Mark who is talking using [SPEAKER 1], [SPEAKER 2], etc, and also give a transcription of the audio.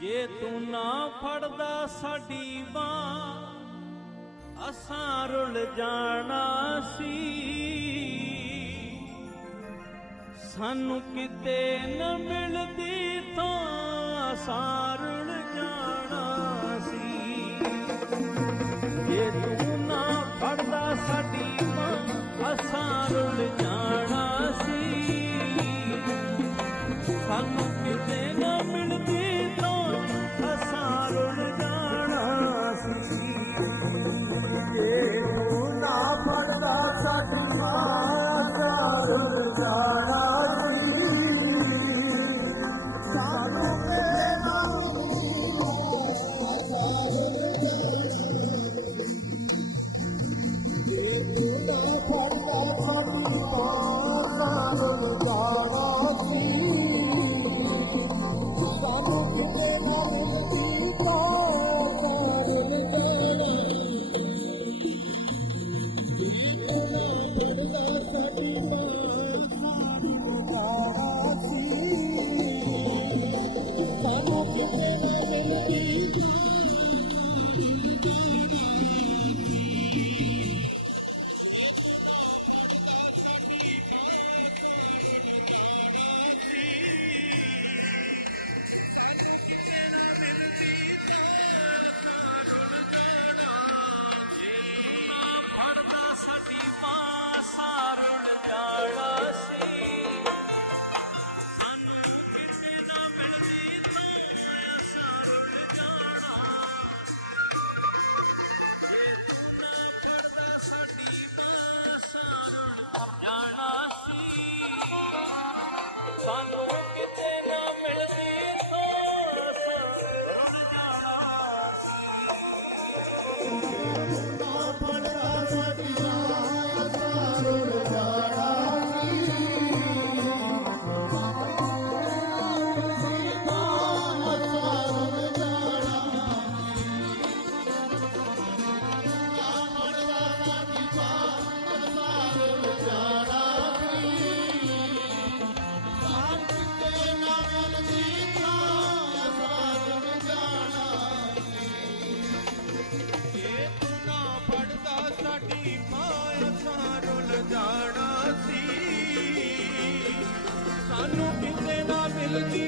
[SPEAKER 1] ਜੇ ਤੂੰ ਨਾ ਫੜਦਾ ਸਾਡੀ ਬਾਹ, ਅਸਾਂ ਰੁਲ ਜਾਣਾ ਸੀ। ਸਾਨੂੰ ਕਿਤੇ ਨਾ ਮਿਲਦੀ ਤਾਂ ਅਸਾਂ ਰੁਲ ਜਾਣਾ ਸਾਨੂੰ
[SPEAKER 2] the